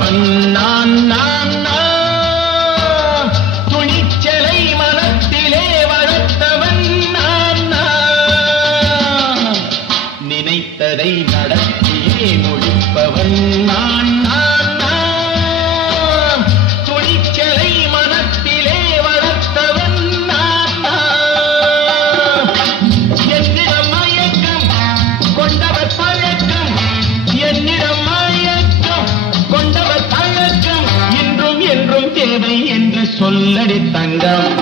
முடிப்பவன் நான் நான் நான். துணிச்சலை மனத்திலே வளர்த்தவன் நான் நான். நினைத்ததை நடத்தியே முடிப்பவன் நான் நான் நான். துணிச்சலை மனத்திலே வளர்த்தவன் நான் நான். என்னிடம் மயக்கம் கொண்டவர் பழக்கம், என்னிடம் மயக்கம் கொண்டவர் பழக்கம், இன்றும் என்றும் தேவை என்று சொல்லடி தங்கம்.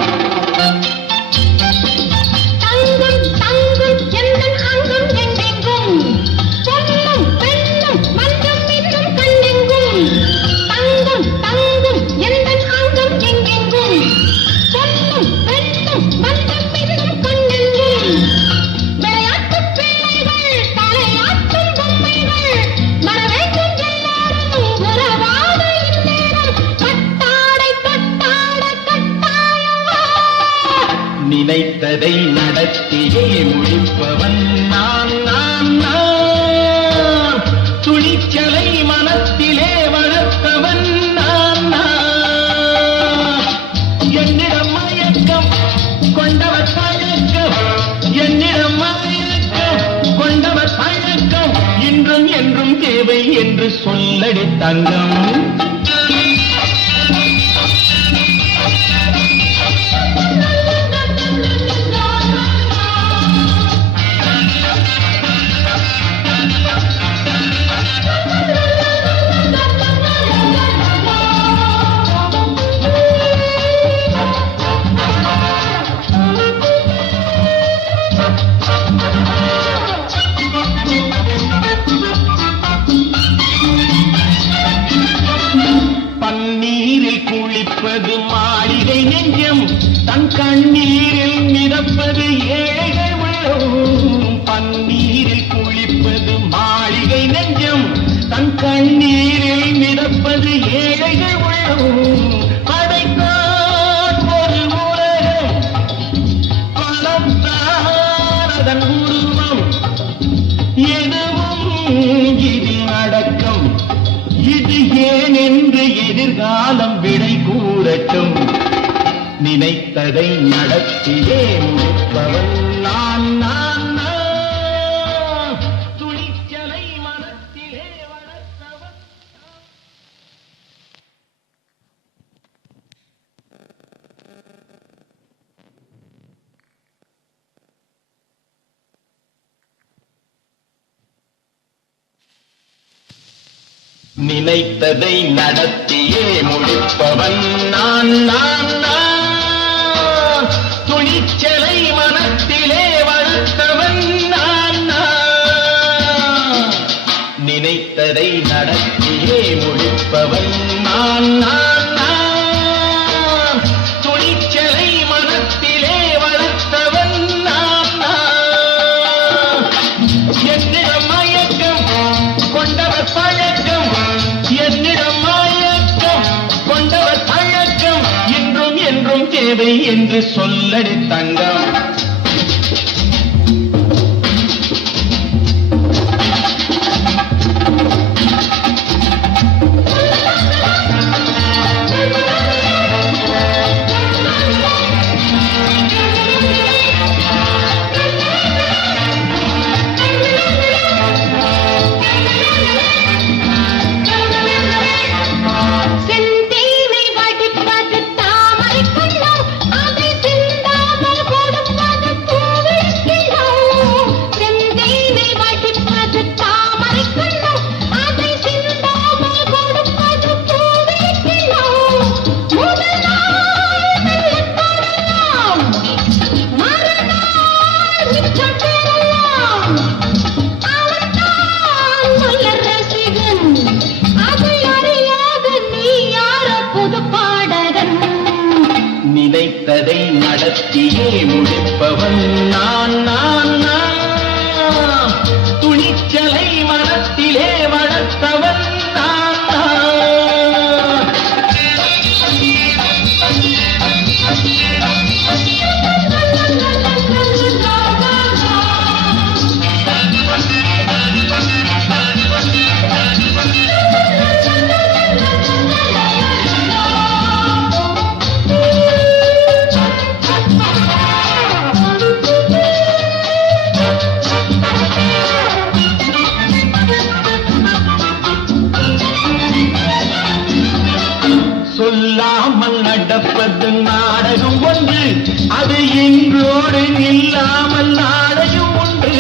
நினைத்ததை நடத்தியே முடிப்பவன் நான் நான் நான். துணிச்சலை மனத்திலே வளர்த்தவன் நான் நான். என்னிடம் மயக்கம் கொண்டவர் பழக்கம், என்னிடம் மயக்கம் கொண்டவர் பழக்கம், இன்றும் என்றும் தேவை என்று சொல்லடி தங்கம். பன்னீரில் குளிப்பது மாளிகை நெஞ்சம், தன் கண்ணீரில் மிதப்பது ஏழைகள் உள்ளம். பன்னீரில் குளிப்பது மாளிகை நெஞ்சம், தன் கண்ணீரில் மிதப்பது ஏழைகள் உள்ளம். படைத்தான் ஒரு உலகம், பணம் தான் அதன் உருவம், எதுவும் இதில் அடக்கம். இது ஏன் என்று எதிர்காலம் விடை கூறட்டும். நினைத்ததை நடத்தியே முடிப்பவன் நான் நான் நான். துணிச்சலை மனத்திலே வளர்த்தவன். நினைத்ததை நடத்தியே முடிப்பவன் நான் நான் நான். துணிச்சலை மனத்திலே வளர்த்தவன் நான் நான். நினைத்ததை நடத்தியே முடிப்பவன் நான் நான் நான். துணிச்சலை மனத்திலே வளர்த்தவன் நான் நான். என்னிடம் மயக்கம் கொண்டவர் பழக்கம், என்னிடம் மயக்கம் கொண்டவர் பழக்கம், இன்றும் என்றும் தேவை என்று சொல்லடி தங்கம். செந்தீனை வடிப்பது தாமரை கண்ணம், அதை சிந்தாமல் கொடுப்பது நடப்பது நாடகம் ஒன்று, அது இன்றோடு இல்லாமல் நாடையும் உண்டு.